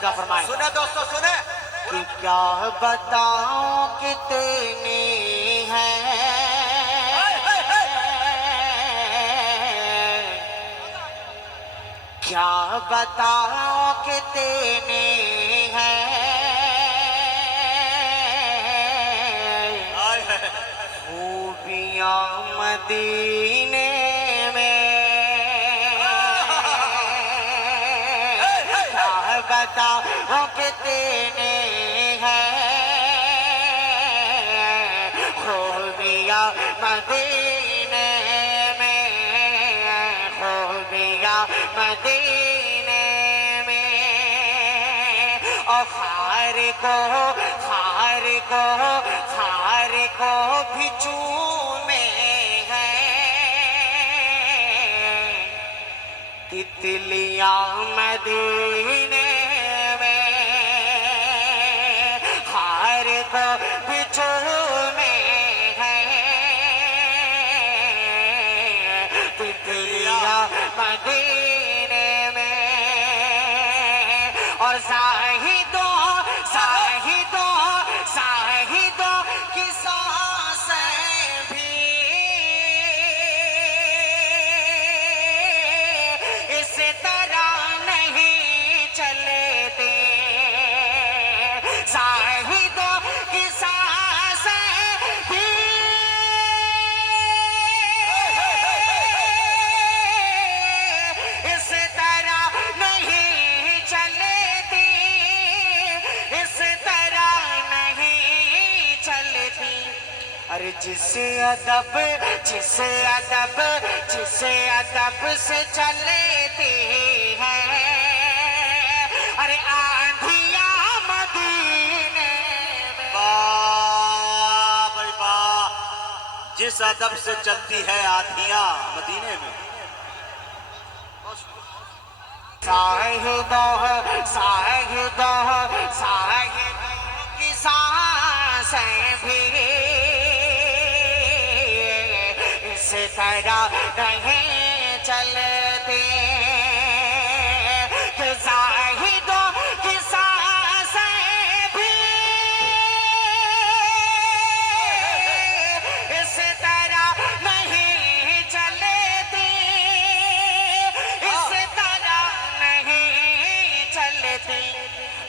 सीधा फरमाए। सुने दोस्तों सुने कि क्या बताऊं कितनी है क्या बताऊं कितनी है खूबियां मदीने बताओ कितने हैं खूबियां मदीने में खूबियां मदीने में और खार को भी चूमे हैं तितलियां मदीने को बिचू में है तितलियां मदीने में और साहिदों की सांसें भी इस तरह नहीं चलते साहिदों की सांसें भी इस तरह नहीं चलती इस तरह नहीं चलती अरे जिसे अदब से चलती है अरे आंधियां मदीने में भाई वाह जिस अदब से चलती है आंधियां मदीने में साहिदों की सांसें भी इस तरह नहीं चलती कि साहिदों की सांसें भी इस तरह नहीं चलती इस तरह नहीं चलती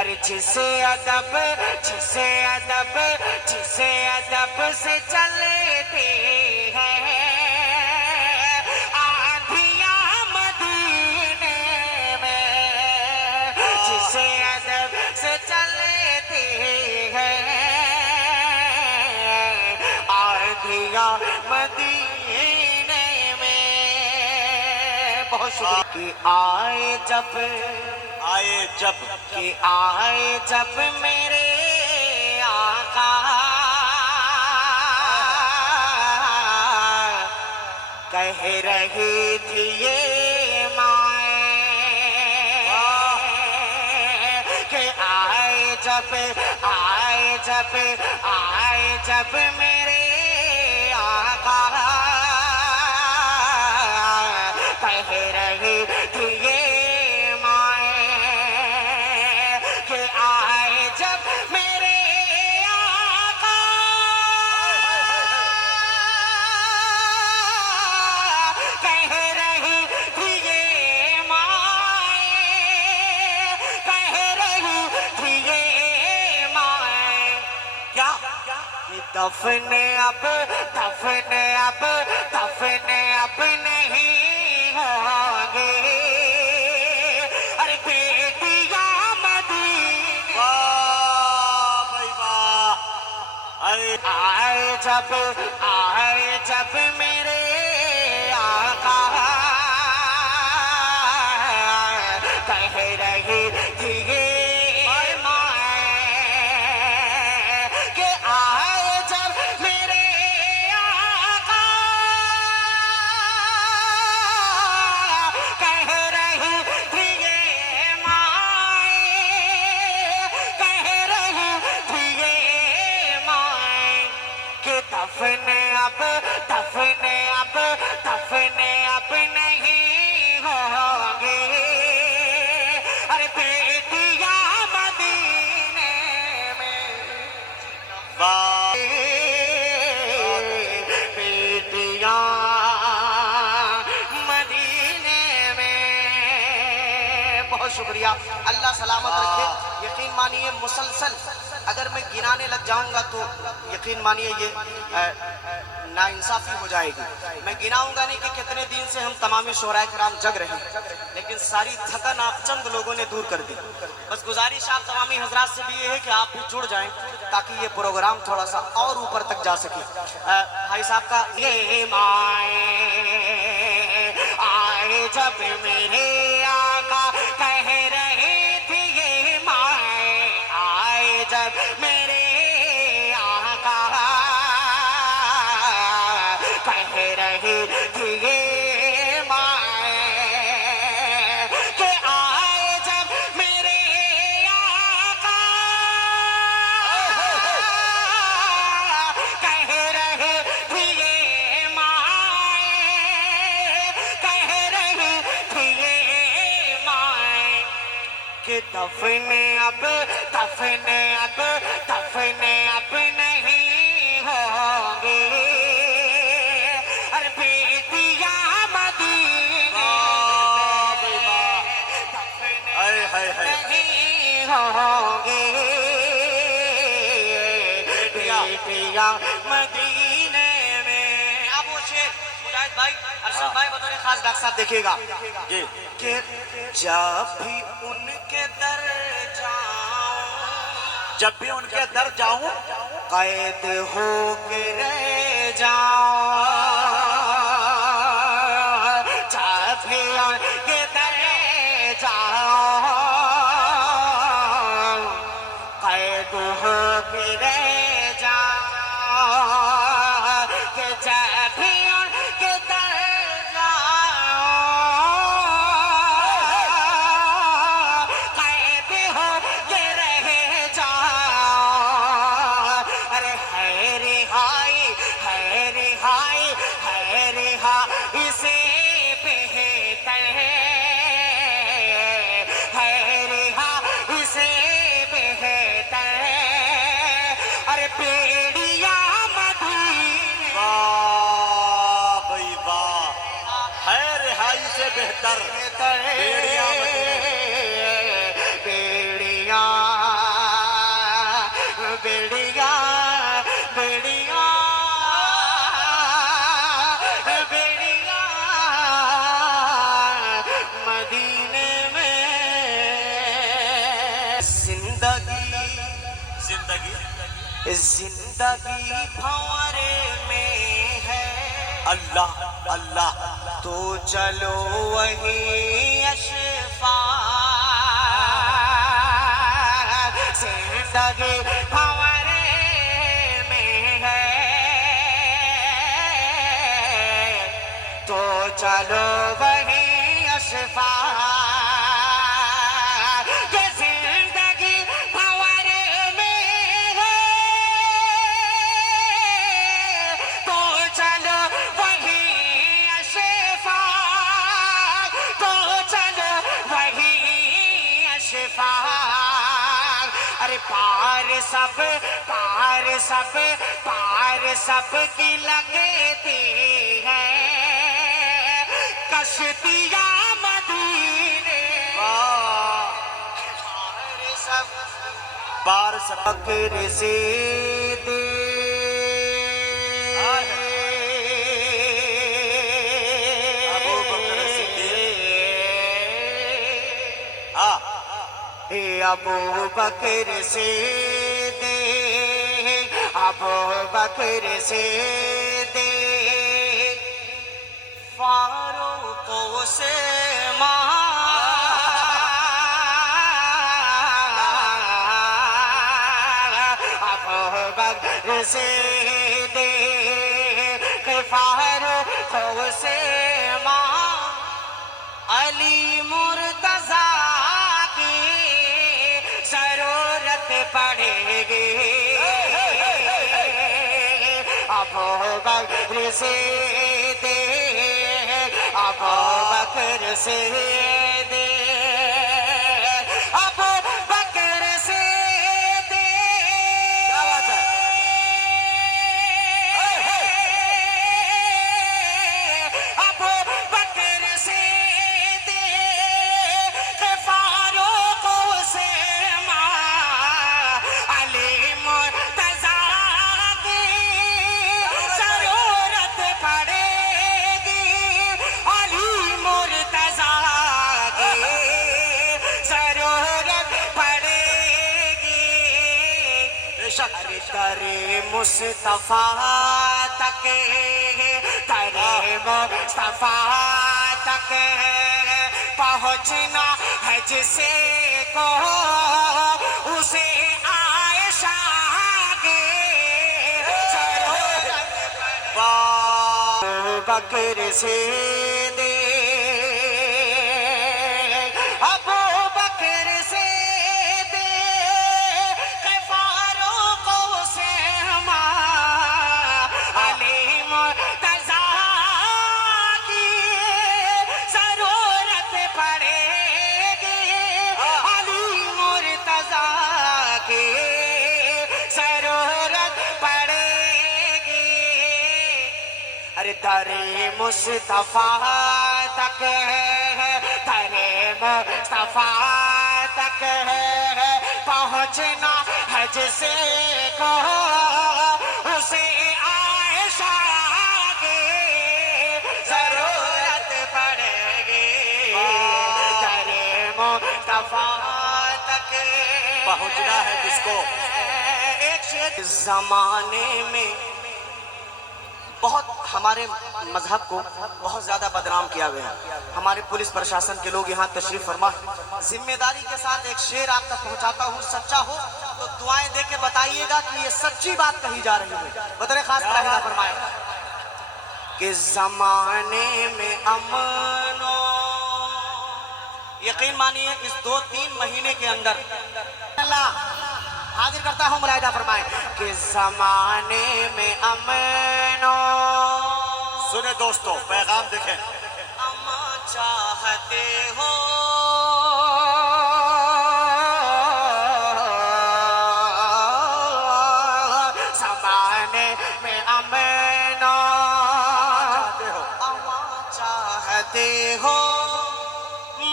अरे जिसे अदब से चलती है आंधियां मदीने में जिसे अदब से चलती है आंधियां मदीने में बहुत शुक्रिया कि आए जब मेरे आका कह रही थी ये माए कि आए जब मेरे आका कह रही थी ये माए कि आए जब मेरे आका कह रही थी ये माए कह रही थी ये माए क्या दफन अब नहीं होंगे अरे बेटियां मदीने भाई वाह आए जब मेरे आका कह रही थी ये माए कि आए जब मेरे आका कह रही थी ये माए कह रही थी ये माए कि दफन अब नहीं होंगे अरे बेटियां शुक्रिया। अल्लाह सलामत रखे। यकीन मानिए मुसलसल अगर मैं गिनाने लग जाऊंगा तो यकीन मानिए ये नाइंसाफी हो जाएगी। मैं गिनाऊंगा नहीं कि कितने दिन से हम तमामी शोराए कराम जग रहे हैं, लेकिन सारी थकन आप चंद लोगों ने दूर कर दी। बस गुजारिश आप तमामी हजरात से भी ये है कि आप भी जुड़ जाएं ताकि ये प्रोग्राम थोड़ा सा और ऊपर तक जा सके। भाई साहब का ये माए आए जब मेरे आका कह रहे थे, ये माए आए जब मेरे आका कह रहे थे, ये माए के आए जब मेरे आका कह रहे थे, ये माए कह रहे थे, ये माए कि दफने अब नहीं होंगे। अरे बेटिया मदीने हाय हाय हाय नहीं होंगे, बेटिया मदीने में। अब वो शेर मुजाहिद भाई अरशद भाई बतौर खास डॉक्टर साहब देखिएगा जी कि जब भी उनके दर जाऊं, जब भी उनके दर जाऊं कैद हो के रह जाऊं, जब भी उनके दर जाऊं, कैद हो के रह जाऊं, कि जब भी उनके दर जाऊं, कैद हो के रह जाऊं। अरे है रिहाई इसे बेहतर है रिहा इसे बेहतर। अरे बेड़िया मदीने वाह भाई वाह, है रिहाई से बेहतर बेड़ियां मदीने। बेड़िया बेड़िया बेड़िया बेड़िया मदीने में। जिंदगी भंवरे में है, अल्लाह अल्लाह तो चलो वही अशफा। जिंदगी भंवरे में है, तो चलो वही अशफा। ये जिंदगी भंवरे में है, तो चलो वही अशफा, तो चलो वही अशफा। अरे पार सब की लगती है कश्तियां मदीने। पार सब बकर से दे अबू बकर सिद्दीक। अबू बकर से दे, अबू बकर से दे, फारूक से अबू बकर से दे, फारूक से अली मुर्तजा की जरूरत पड़ेगी। अबू बकर से दे, अबू बकर से दे, अबू बकर से दे। क्या बात है? अबू बकर से दे, फारूक बेशक। अरे दरे मुस्तफा तक, दरे मुस्तफा तक पहुंचना है जिसे को, उसे आयशा के बकर से दे, अबू बकर से दे, फारूक से अली मुर्तजा की जरूरत पड़ेगी, अली मुर्तजा की जरूरत पड़ेगी। अरे दरे मुस्तफा तक, दरे मुस्तफा तक पहुंचना है जिसे को, उसे आयशा की जरूरत पड़ेगी। दरे मुस्तफा तक पहुंचना है किसको? एक शेर, इस जमाने में बहुत हमारे मजहब को बहुत ज्यादा बदनाम किया गया। हमारे पुलिस प्रशासन के लोग यहाँ तशरीफ फरमा, जिम्मेदारी के साथ एक शेर आप तक पहुँचाता हूँ, सच्चा हो तो दुआएं दे के बताइएगा कि ये सच्ची बात कही जा रही है। बतरे खास मुलाहिजा फरमाए कि जमाने में अमनो, यकीन मानिए इस 2-3 महीने के अंदर अल्लाह हाजिर करता हूँ, मुलाहिजा फरमाए कि जमाने में अमनो, सुने दोस्तों, पैगाम देखें। अमा चाहते हो जमाने में अमनो, अमा चाहते हो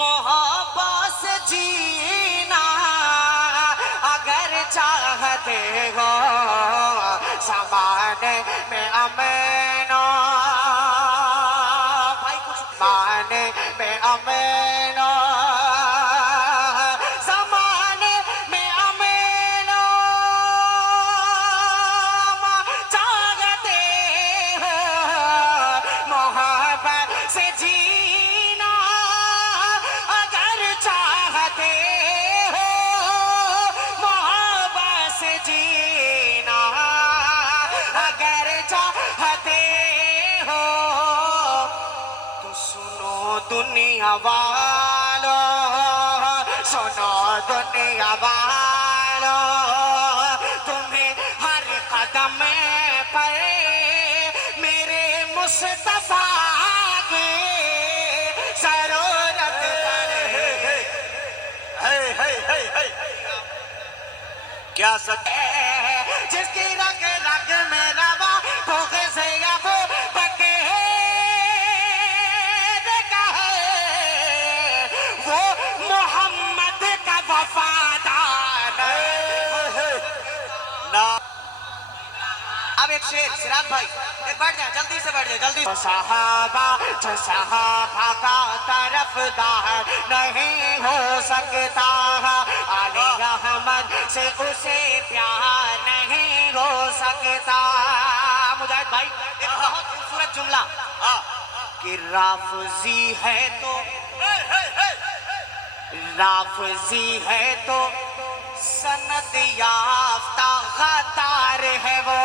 मोहब्बत से जीना, अगर चाहते हो जमाने में अमनो, भाई कुछ जमाने में अमनो, जमाने में अमनो, चाहते हो मोहब्बत से जीना, अगर चाहते हो मोहब्बत से जीना, अगर चाहते हो तो सुनो दुनिया वालों, सुनो दुनिया वालों, तुम्हें हर कदम पर मेरे मुस्तफा की जरूरत पड़ेगी। क्या सच? जिसकी रग रग में रवा भूख से अब पके वो मोहम्मद का वफादार ना अब एक शेर, सिराज भाई एक बैठ जाए, जल्दी से बैठ जाए, जल्दी। सहाबा जो सहाबा का तरफदार नहीं हो सकता, अली अहमद से उसे प्यार नहीं हो सकता। मुजाहिद भाई एक बहुत खूबसूरत जुमला कि राफजी है तो, राफजी है तो सनद याफ्ता गद्दार है वो,